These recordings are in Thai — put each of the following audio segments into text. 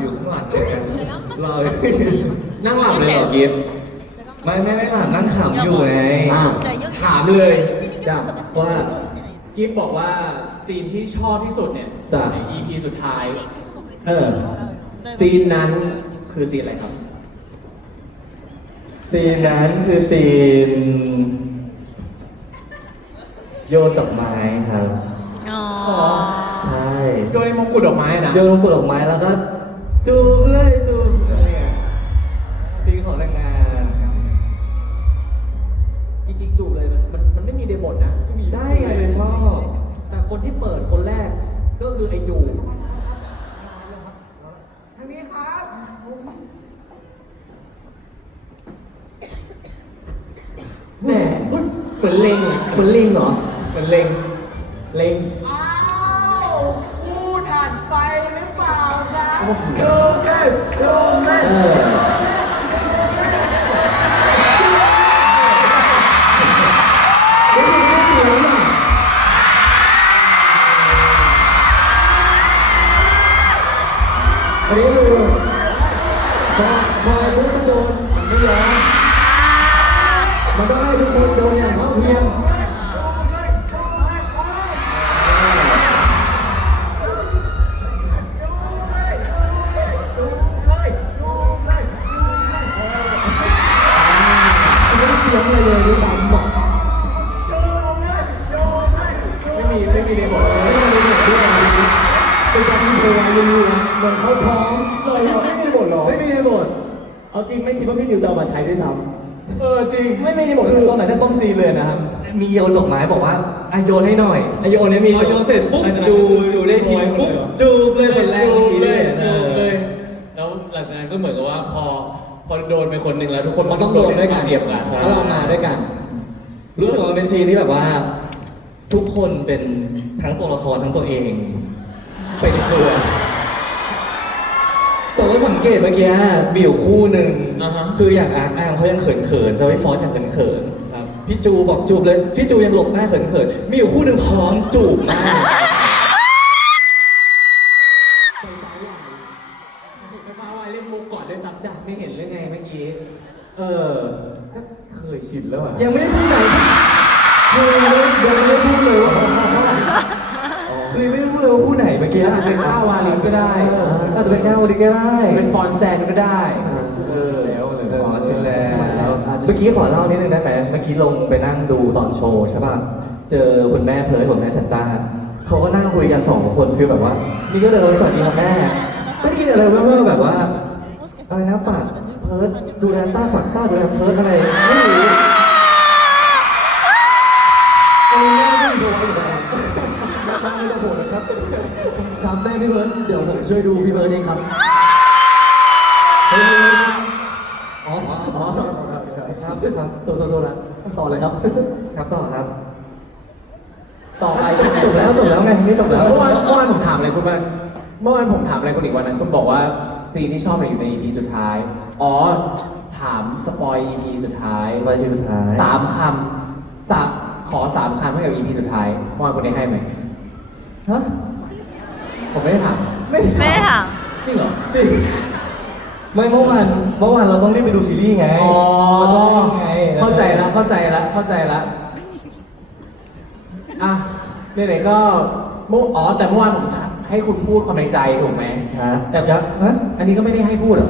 อยู่ข้างหลังเหมือนกันรอนั่งหลับเลยเหรอกิฟไม่ไม่ไม่หลับนั่งขำอยู่ไงอะถามเลยจ้ะว่ากิฟบอกว่าซีนที่ชอบที่สุดเนี่ยจ้ะใน EP สุดท้าย เออ ซีนนั้นคือซีนอะไรครับ ซีนนั้นคือซีน โยนดอกไม้ครับ อ๋อ ใช่ โยนในมงกุฎดอกไม้นะ โยนลงกดดอกไม้แล้วก็ จูบเลยจูบอะไรเงี้ยซีนของแรงงานครับจริงๆจูบเลยมันมันมันไม่มีในบทนะไม่มีใช่ไงเลยชอบ แต่คนที่เปิดคนแรกก็คือไอ้จูบแหมเหมือนเล็งอะคนลิงเหรอเหมือนเล็งเล็งอ้า ครับเออไม่ถึงไม่ถึงอะอันนี้คือพอพอทุกคนโดนไม่ยอมมันต้องให้ทุกคนโดนอย่างเท่าเทียมไม่ ไม่คิดว่าพี่นิวจะเอามาใช้ด้วยซ้เออจริงำไม่ไม่ในบทคือตอนไหนแต่ต้นซีนเลยนะครับ มีโยนดอกไม้บอกว่าอะโยนให้หน่อยไอโยนเนี่ยมี พอโยนเสร็จปุ๊บจูจูได้ทีปุ๊บจูบเลยคนแรกจูบทีเลเลยยจูบเลย แล้วหลังจากนั้นก็เหมือนกับว่าพอพอโดนไปคนหนึ่งแล้วทุกคนมันต้องโดนด้วยกันเทียบกันถ้าเรามาด้วยกัน รู้สึกว่ามันเป็นซีนที่แบบว่า ทุกคนเป็นทั้งตัวละครทั้งตัวเอง ไปในตัว แต่ว่าสังเกตเมื่อกี้มีอยู่คู่หนึ่งอ่าฮะ คืออย่างอาร์มอาร์มเขายังเขินเขินๆจะไม่ฟอนต์อย่างเขินเขินๆครับพี่จูบอกจูบเลยพี่จูยังหลบหน้าเขินเขินๆมีอยู่คู่หนึ่งพร้อมจูบมากไฟฟ้าวายเล่นมุกก่อนด้วยซ้ำจ้ะไม่เห็นเรื่องไงเมื่อกี้ เออ เคยชินแล้วอะยังไม่ได้พูดไหนคือยังไม่ได้พูดเลยว่าคือยังไม่ได้พูดเลยว่าคู่ไหนเมื่อกี้อาจจะเป็นก้าววาลินก็ได้เอออาจจะเป็นก้าววันนี้ก็ได้เป็นปอนแซนก็ได้เออแล้วเลยอ๋อชินแล้วเมื่อกี้ขอเล่านิดนึงได้ไหมเมื่อกี้ลงไปนั่งดูตอนโชว์ใช่ป่ะเจอคุณแม่เพิร์ดคุณแม่ซันต้าเขาก็นั่งคุยกันสองคนฟีลแบบว่า นี่ก็เดินสวัสดีค่ะแม่ก็ได้ยินอะไรแว่วๆแบบว่าอะไรนะฝากเพิร์ดดูแลต้าฝากต้าดูแลเพิร์ดอะไรไม่รู้เอาแม่ไม่โดนอยู่แล้วงนะครับครับแม่พี่เบิร์ดเดี๋ยวผมช่วยดูพี่เบิร์ดเองครับเฮ้ยอ๋ออ๋ออ๋อครับครับตัวตัวตัวละต่อเลยครับ ครับต่อครับ ต่อไปใช่ไหมจบแล้วจบแล้วไงนี่จบแล้วเมื่อวานเมื่อวานผมถามอะไรคุณบ้างเมื่อวานผมถามอะไรคุณอีกวันนั้นคุณบอกว่าซีนที่ชอบอยู่ใน EP สุดท้าย อ๋อ ถามสปอย EP สุดท้ายไปที่สุดท้าย สามคำสามขอสามคำให้กับ EP สุดท้ายเมื่อวานคุณได้ให้ไหม ฮะผมไม่ได้ถามไม่ได้ไม่ได้ถามจริงเหรอจริงไม่เมื่อวานเมื่อวานเราต้องรีบไปดูซีรีส์ไงอ๋อเราต้องรีบไงเข้าใจแล้วเข้าใจแล้วเข้าใจแล้วอะไหนๆก็เมื่ออ๋อแต่เมื่อวานผมให้คุณพูดความในใจถูกไหมฮะแต่ยักฮะอันนี้ก็ไม่ได้ให้พูดหรอ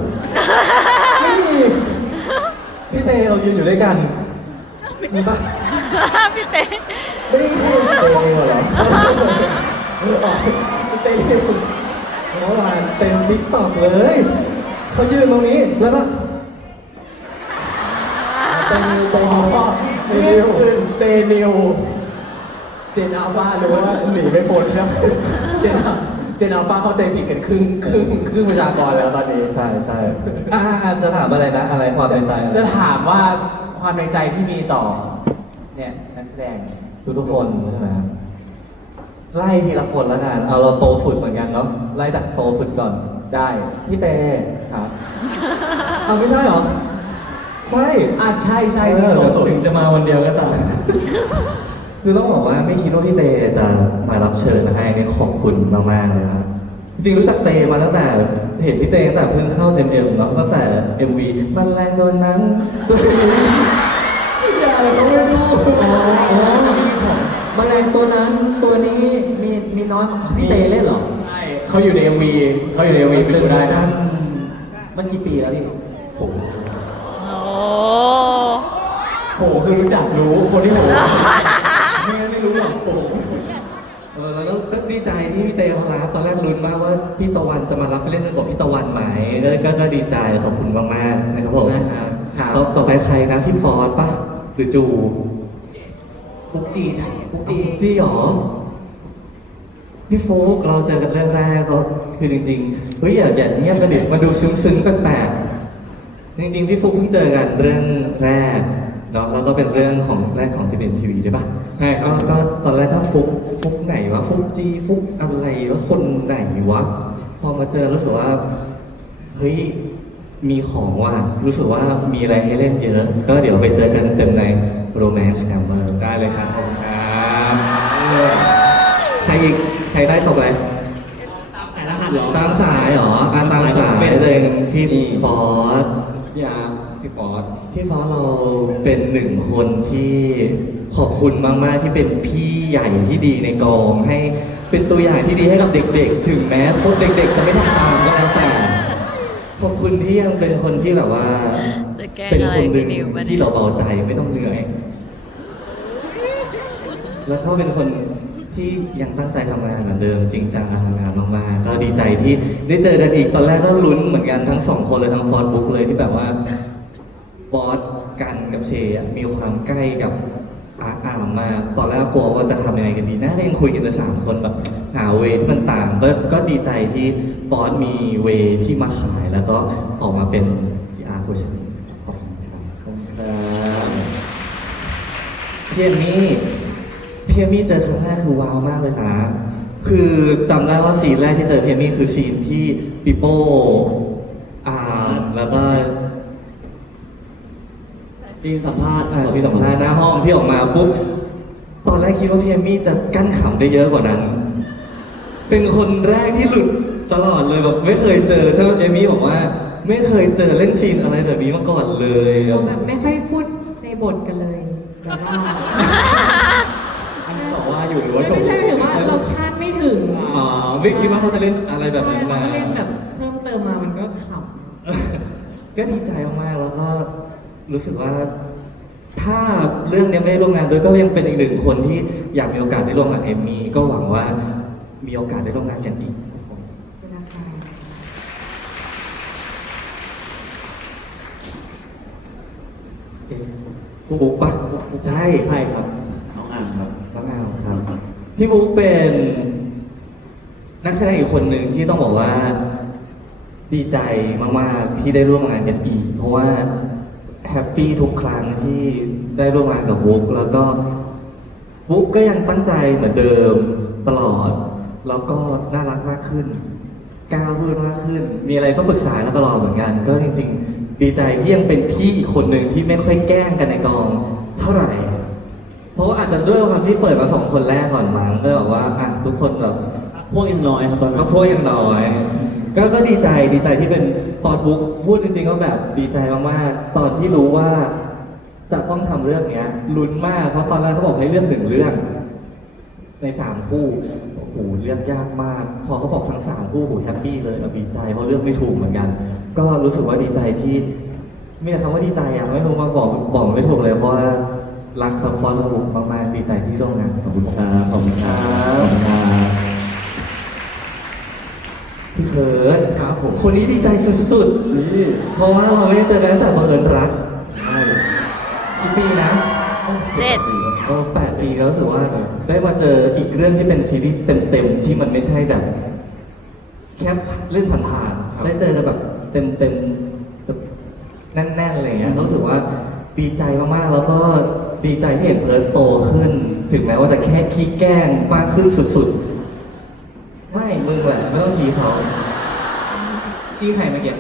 ไม่มีพี่เตเรายืนอยู่ด้วยกันมีปะพี่เต้ไม่ได้พูดเตเหรอ เออออกเตเมื่อวานเต็มติ๊กต็อกเลย เขายืนตรงนี้แล้วก็เตนิวเตอ๋นิวอเตนี่นิวเตนิวเจนอัลฟาหรือว่าหนีไม่พ้นครับเจนอัลเจนอัลฟาเข้าใจผิดกันครึ่งครึ่งครึ่งประชากรแล้วตอนนี้ ใช่ใช่อ่าอ่าจะถามอะไรนะ อะไรความในใจ จะถามว่าความในใจที่มีต่อ เนี่ยนักแสดงทุกทุกคนใช่ไหมครับ ไล่ทีละคนแล้วกันเอาเราโตสุดเหมือนกันเนาะไล่จากโตสุดก่อนได้พี่เตครับเอาไม่ใช่เหรอใช่อะใช่ใช่ที่เออโตสุดถึงจะมาวันเดียวก็ตามคือต้องบอกว่าไม่คิดว่าพี่เตจะมารับเชิญนะฮะอันนี้ขอบคุณมากๆเลยนะจริงๆรู้จักเตมาตั้งแต่ เห็นพี่เต้ตั้งแต่เพิ่งเข้าเจมเอ็มเนาะตั้งแต่ MV มันแรงโดนนั้นอย่าเลยเขาไม่ดู แมลงตัวนั้นตัวนี้มีมีน้อยพี่เตเล่นเหรอ ใช่เขาอยู่ใน MV เขาอยู่ใน MV ไปดูได้นะมันกี่ปีแล้วพี่โอ้โหโหคือรู้จักรู้คนที่โหไม่งั้นไม่รู้หรอกโหเออแล้วก็ก็ดีใจที่พี่เต้เขารับตอนแรกลุ้นมากว่าพี่ตะวันจะมารับไปเล่นกับพี่ตะวันไหมก็ก็ก็ดีใจขอบคุณมากๆนะครับผมนะครับครับต่อต่อไปใครนะพี่ฟอร์ดปะหรือจู ปุกจีจ้ะปุกจีจีหรอพี่โฟกเราเจอกันเรื่องแรกเราคือจริงๆเฮ้ยอย่าอย่าเงียบกันดิมาดูซึ้งๆแปลกๆจริงๆพี่โฟกเพิ่งเจอกันเรื่องแรกเนาะแล้วก็เป็นเรื่องของแรกของ c 1 TV ด้วยปะใช่ครัก็บก็ตอนแรกถ้าฟุกฟุกไหนวะฟุกจีฟุกอะไรวะคนไหนวะพอมาเจอรู้สึกว่าเฮ้ย มีของว่ะรู้สึกว่ามีอะไรให้เล่นเยอะ ก็เดี๋ยวไปเจอกันเต็มใน Romance Hammer ได้เลยครับขอบคุณครับใครอีกใครได้ต่อไปสายรหัสเหรอตามสายเหรออะตามสายเลยพี่ฟอร์สพี่อาร์มพี่ปอดพี่ฟอสเราเป็นหนึ่งคนที่ขอบคุณมาก ๆ ที่เป็นพี่ใหญ่ที่ดีในกองให้เป็นตัวอย่างที่ดีให้กับเด็ก ๆ ถึงแม้พวกเด็ก ๆ จะไม่ทำตามก็แล้วแต่ ขอบคุณที่ยังเป็นคนที่แบบว่า จะแกล้งเป็นอะไรคนหนึ่งพี่นิวปะเนี่ยที่เราเบาใจไม่ต้องเหนื่อย แล้วก็เป็นคนที่ยังตั้งใจทำงานเหมือนเดิม จริงจังกับทำงานมากๆก็ดีใจที่ได้เจอกันอีกตอนแรกก็ลุ้นเหมือนกันทั้งสองคนเลยทั้งฟอร์ดบุ๊กเลยที่แบบว่าบอสกันกับเชอะมีความใกล้กับอาร์ตอาร์ มมาก ตอนแรกกลัวว่าจะทำยังไงกันดีนะก็ยังคุยกันแต่สามคนแบบหาเวย์ที่มันต่างก็ก็ดีใจที่บอสมีเวย์ที่มาขายแล้วก็ออกมาเป็นที่อาร์คุชขอบคุณครับขอบคุณครับพี่เอมมี่พี่เอมมี่เจอครั้งแรกคือว้าวมากเลยนะคือจำได้ว่าซีนแรกที่เจอพี่เอมมี่คือซีนที่ปิโป้อาร์มแล้วก็ปีสัมภาษณ์อ่าที่สัมภาษณ์หน้าห้องที่ออกมาปุ๊บ ตอนแรกคิดว่าพี่เอมมี่จะกั้นขำได้เยอะกว่านั้น เป็นคนแรกที่หลุดตลอดเลยแบบไม่เคยเจอใช่ไหมเอมมี่บอกว่า ไม่เคยเจอเล่นซีนอะไรแบบนี้มาก่อนเลยเราแบบไม่ค่อยพูดในบทกันเลยแบบว่าอันนี้บอกว่าอยู่หรือว่าชมไม่ใช่หมายถึงว่าเราคาดไม่ถึงอ๋อไม่คิดว่าเขาจะเล่นอะไรแบบนั้นเขามาก็เล่นแบบเพิ่มเติมมามันก็ขก็ดีใจมากๆแล้วก็รู้สึกว่า ถ้าเรื่องนี้ไม่ได้ร่วมงานด้วยก็ยังเป็นอีกหนึ่งคนที่อยากมีโอกาสได้ร่วมงานเอมมี่ก็หวังว่ามีโอกาสได้ร่วมงานกันอีกครับผมำนะคะเอ๊ะบุ๊กปะใช่ใช่ครับ น้องอ่างครับน้องอาวครับ พี่บุ๊กเป็นนักแสดงอีกคนหนึ่งที่ต้องบอกว่าดีใจมาก ๆ ที่ได้ร่วมงานกันอีก เพราะว่า แฮปปี้ทุกครั้งที่ได้ร่วมงานกับบุ๊กแล้วก็บุ๊กก็ยังตั้งใจเหมือนเดิมตลอด แล้วก็น่ารักมากขึ้นกล้าพูดมากขึ้น มีอะไรก็ปรึกษากันตลอดเหมือนกัน ก็จริง ๆ ดีใจที่ยังเป็นพี่อีกคนหนึ่งที่ไม่ค่อยแกล้งกันในกองเท่าไหร่ เพราะว่าอาจจะด้วยความที่เปิดมาสองคนแรกก่อนมั้งก็แบบว่าอะทุกคนแบบพวกยังน้อยครับตอนนั้ก็นพวกยังน้อย ก็ก็ดีใจดีใจที่เป็นฟอร์ดบุ๊กพูดจริงๆก็แบบดีใจมากๆตอนที่รู้ว่า จะต้องทำเรื่องเนี้ยลุ้นมากเพราะตอนแรกเขาบอกให้เลือกหนึ่งเรื่อง ในสามคู่โอ้โหเลือกยากมาก พอเขาบอกทั้งสามคู่โอ้โหแฮปปี้เลยแบบดีใจเพราะเลือกไม่ถูกเหมือนกัน ก็รู้สึกว่าดีใจที่มีแต่คำว่าดีใจอะไม่รู้มาบอกบอกไม่ถูกเลยเพราะว่ารักคำฟอร์ดบุ๊กมากๆดีใจที่ร่วมงานกับคุณครับขอบคุณครับขอบคุณครับ พี่เพิร์ดครับผม คนนี้ดีใจสุดๆนี่เพราะว่าเราไม่ได้เจอกันตั้งแต่บังเอิญรักกี่ปีนะเจ็ดโอ้แปดปีแล้วรู้สึกว่าได้มาเจออีกเรื่องที่เป็นซีรีส์เต็มๆที่มันไม่ใช่แบบแค่เล่นผ่านๆได้เจอกันแบบเต็มๆแบบแน่นๆอะไรอย่างเงี้ยรู้สึกว่าดีใจมากๆแล้วก็ดีใจที่เห็นเพิร์ดโตขึ้น ถึงแม้ว่าจะแค่ขี้แกล้งมากขึ้นสุดๆ ไม่มึงแหละไม่ต้องชี้ เขาชี้ใครเมื่อกี้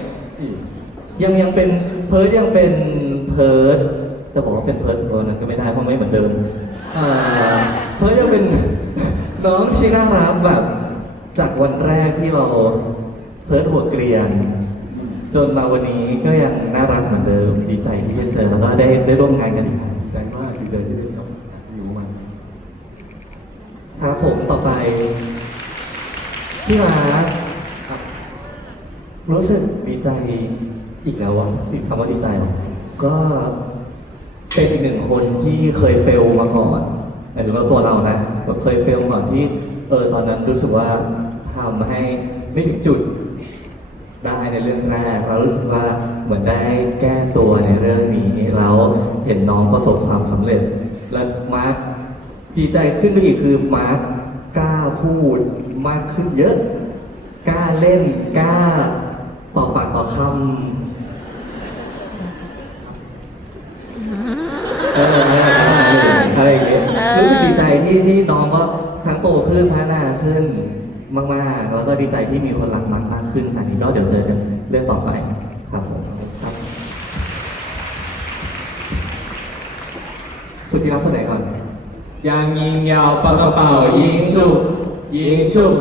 ยังยังเป็นเพิร์ดยังเป็นเพิร์ดจะบอกว่าเป็นเพิร์ดเพิร์ดนั้นก็ไม่ได้เพราะไม่เหมือนเดิมอ่าเพิร์ดยังเป็นน้องที่น่ารักแบบจากวันแรกที่เราเพิร์ดหัวเกรียนจนมาวันนี้ก็ยังน่ารักเหมือนเดิมดีใจที่ได้เจอแล้วก็ได้ได้ร่วมงานกันอีกครั้งดีใจมากดีใจที่ได้ต้องอยู่มันครับผมต่อไปพี่มาครับ รู้สึกดีใจอีกแล้ววะติดคำว่าดีใจเหรอก็เป็นอีกหนึ่งคนที่เคยเฟลมาก่อนหมายถึงว่าตัวเรานะแบบเคยเฟลมาก่อนที่เออตอนนั้นรู้สึกว่าทำให้ไม่ถึงจุดได้ในเรื่องแรกเรารู้สึกว่าเหมือนได้แก้ตัวในเรื่องนี้แล้วเห็นน้องประสบความสำเร็จ และมาร์คดีใจขึ้นไปอีกคือมาร์คกล้าพูดมากขึ้นเยอะ กล้าเล่นกล้า ต่อปากต่อคำเอออะไรอย่างเงี้ยรู้สึกดีใจที่ที่น้องก็ทั้งโตขึ้นพัฒนาขึ้นมากๆแล้วก็ดีใจที่มีคนรักมากมากขึ้นอันนี้ก็เดี๋ยวเจอกันเรื่องต่อไปครับผมครับสุดที่รักคนไหนก่อนยางยิงยาวปากกระเป๋ายิงชุบยิงชุบ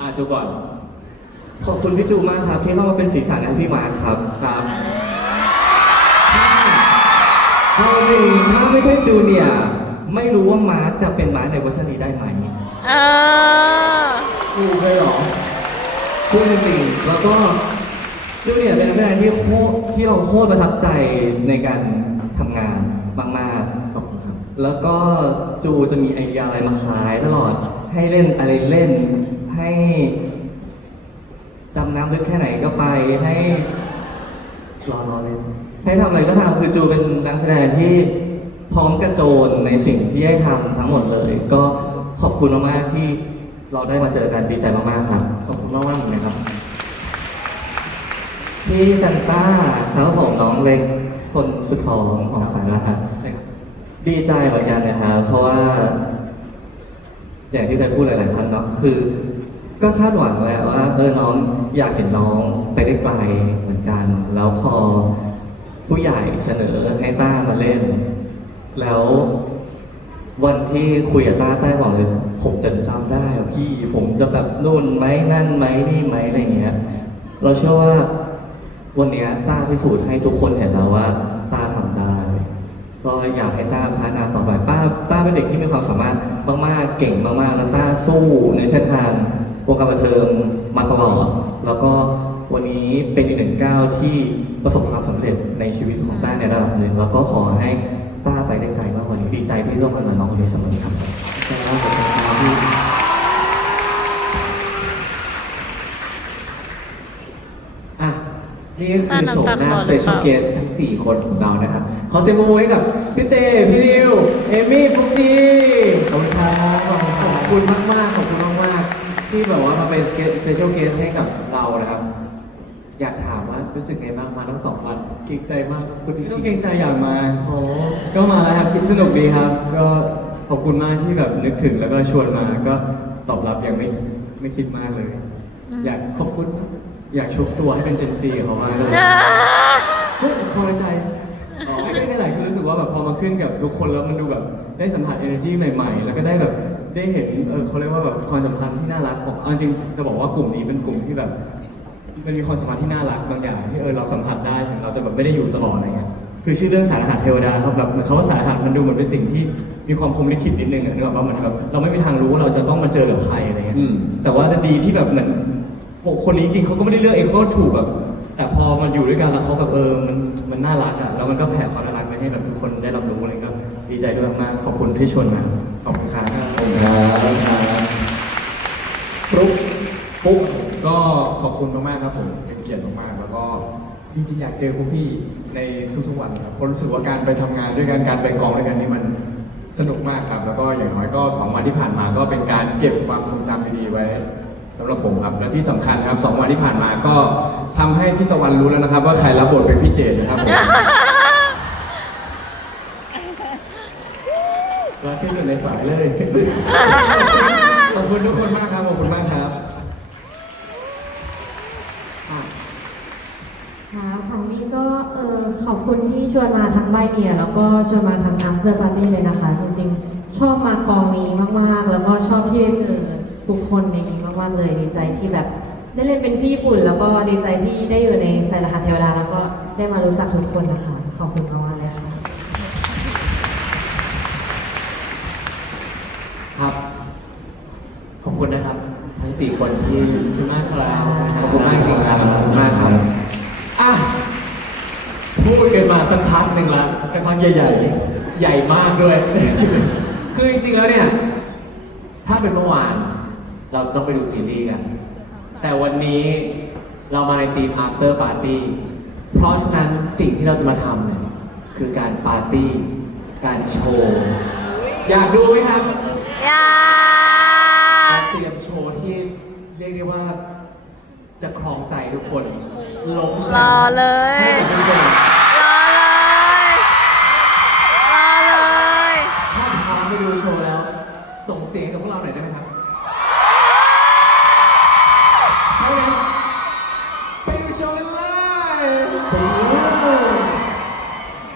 อะจุก่อน ขอบคุณพี่จูมากครับที่เข้ามาเป็นสีสันให้พี่มาร์คครับครับเอาจริงถ้าไม่ใช่จูเนียร์ไม่รู้ว่ามาร์คจะเป็นมาร์คในเวอร์ชันนี้ได้ไหมเออกูเคยเหรอพูดจริงๆแล้วก็จูเนียร์เป็นนักแสดงที่โคตรที่เราโคตรประทับใจในการทำงานมากๆขอบคุณครับ แล้วก็จูจะมีไอเดียอะไรมาขายตลอด ให้เล่นอะไรเล่นให้ ดำน้ำลึกแค่ไหนก็ไปให้รอรอเล่นให้ทำอะไรก็ทำคือจูเป็นนักแสดงที่พร้อมกระโจนในสิ่งที่ให้ทำทั้งหมดเลย ก็ขอบคุณมากๆที่เราได้มาเจอกันดีใจมากๆครับ ขอบคุณมากมากๆเหมือนกันครับพี่ซันต้าครับผมน้องเล็กคนสุดท้องของสายรหัสใช่ครับดีใจเหมือนกันนะครับเพราะว่า อย่างที่เคยพูดหลายๆครั้งเนาะคือ ก็คาดหวังแหล้วว่าเออน้องอยากเห็นน้องไปได้ไกลเหมือนกัน แล้วพอผู้ใหญ่เสนอให้ต้ามาเล่น แล้ววันที่คุยกับต้าต้าบอกเลยผมจะทำได้พี่ผมจะแบบนู่นไหมนั่นไหมนี่ไหมอะไรเงี้ย เราเชื่อว่าวันนี้ต้าพิสูจน์ให้ทุกคนเห็นแล้วว่าต้าทำได้ก็อยากให้ต้าพัฒนาต่อไปป้า ต้าเป็นเด็กที่มีความสามารถมากๆ เก่งมากๆ แล้วต้าสู้ในเส้นทาง วงการบันเทิงมาตลอด แล้วก็วันนี้เป็นอีกหนึ่งก้าวที่ประสบความสำเร็จในชีวิตของต้าในระดับหนึ่งแล้วก็ขอให้ต้าไปได้ไกลมากกว่านี้ดีใจที่ร่วมงานกับน้องคนนี้เสมอครับขอบคุณครับนี่ก็คือโฉมหน้า Special Guest ทั้ง 4 คนของเรานะครับ ขอเสียงปรบมือให้กับพี่เต้พี่นิว เอมี่ฟุกจีขอบคุณครับขอบคุณมากมากขอบคุณ ที่แบบว่ามาเป็น Special Guest ให้กับเรานะครับ อยากถามว่ารู้สึกไงบ้างมาทั้งสองวันเก่งใจมากคุณไม่ที่ต้องเกรงใจอยากมาโอ้ก็มาแล้วครับสนุกดีครับ ก็ขอบคุณมากที่แบบนึกถึงแล้วก็ชวนมาก็ตอบรับอย่างไม่ไม่คิดมากเลย อยากขอบคุณนะอยากชุบตัวให้เป็นเจนซีเขามากเลยเออเฮ้ยความในใจไม่ได้ได้หลายคือรู้สึก ว่าแบบพอมาขึ้นกับทุกคนแล้วมันดูแบบได้สัมผัส energy ใหม่ๆ แล้วก็ได้แบบได้เห็นเออเขาเรียกว่าแบบความสัมพันธ์ที่น่ารักของเอาจริงจะบอกว่ากลุ่มนี้เป็นกลุ่มที่แบบมันมีความสัมพันธ์ที่น่ารักบางอย่างที่เออเราสัมผัสได้ถึงเราจะแบบไม่ได้อยู่ตลอดอะไรเงี้ยคือชื่อเรื่องสารหัสเทวดาครับแบบเหมือนคำว่าสารหัสมันดูเหมือนเป็นสิ่งที่มีความพรหมลิขิตนิดนึงอะนึกออกปะเหมือนแบบเราไม่มีทางรู้ว่าเราจะต้องมาเจอกับใครอะไรเงี้ยอืม แต่ว่าดีที่แบบเหมือนคนนี้จริงเขาก็ไม่ได้เลือกเองเขาก็ถูกแบบ แต่พอมันอยู่ด้วยกันแล้วเขาแบบเออมันมันน่ารักอะแล้วมันก็แผ่ความน่ารัก ไปให้แบบทุกคนได้รับรู้อะไรก็ดีใจด้วยมากๆขอบคุณที่ชวนมาขอบคุณครับขอบคุณครับปุ๊บปุ๊บก็ขอบคุณมากๆครับผมเป็นเกียรติมากๆแล้วก็จริงๆอยากเจอพวกพี่ในทุกๆวันครับเพราะรู้สึกว่าการไปทำงานด้วยกันการไปกองด้วยกันนี่มันสนุกมากครับ แล้วก็อย่างน้อยก็สองวันที่ผ่านมาก็เป็นการเก็บความทรงจำดีๆไว้สำหรับผมครับและที่สำคัญครับสองวันที่ผ่านมาก็ทำให้พี่ตะวันรู้แล้วนะครับ ว่าใครรับบทเป็นพี่เจดนะครับผม รัก ที่สุดในสายเลย ขอบคุณทุกคนมากครับ ขอบคุณมากครับอะค่ะของนี้ก็เออขอบคุณที่ชวนมาทั้งใบเนียแล้วก็ชวนมาทั้ง after party เลยนะคะ จริงๆ ชอบมากองนี้มากๆ แล้วก็ชอบที่ได้เจอทุกคนในนี้มากๆเลยดีใจที่แบบได้เรียนเป็นพี่ญี่ปุ่น แล้วก็ดีใจที่ได้อยู่ในสายรหัสเทวดา แล้วก็ได้มารู้จักทุกคนนะคะ ขอบคุณมากๆเลยค่ะ ครับ ขอบคุณนะครับ ทั้ง สี่คนที่ขอบคุณมากครับขอบคุณมากจริงครับขอบคุณมากครับอะพูดกันมาสักพักหนึ่งละแต่พักใหญ่ใหญ่มากด้วย คือจริงๆแล้วเนี่ย ถ้าเป็นเมื่อวาน เราจะต้องไปดูซีรีส์กัน แต่วันนี้เรามาในทีม after party เพราะฉะนั้นสิ่งที่เราจะมาทำเนี่ยคือการปาร์ตี้ การโชว์ อยากดูไหมครับอยา ได้ว่าจะครองใจทุกคนหลงรฉัอเลย ให้กับทุกคนรอเ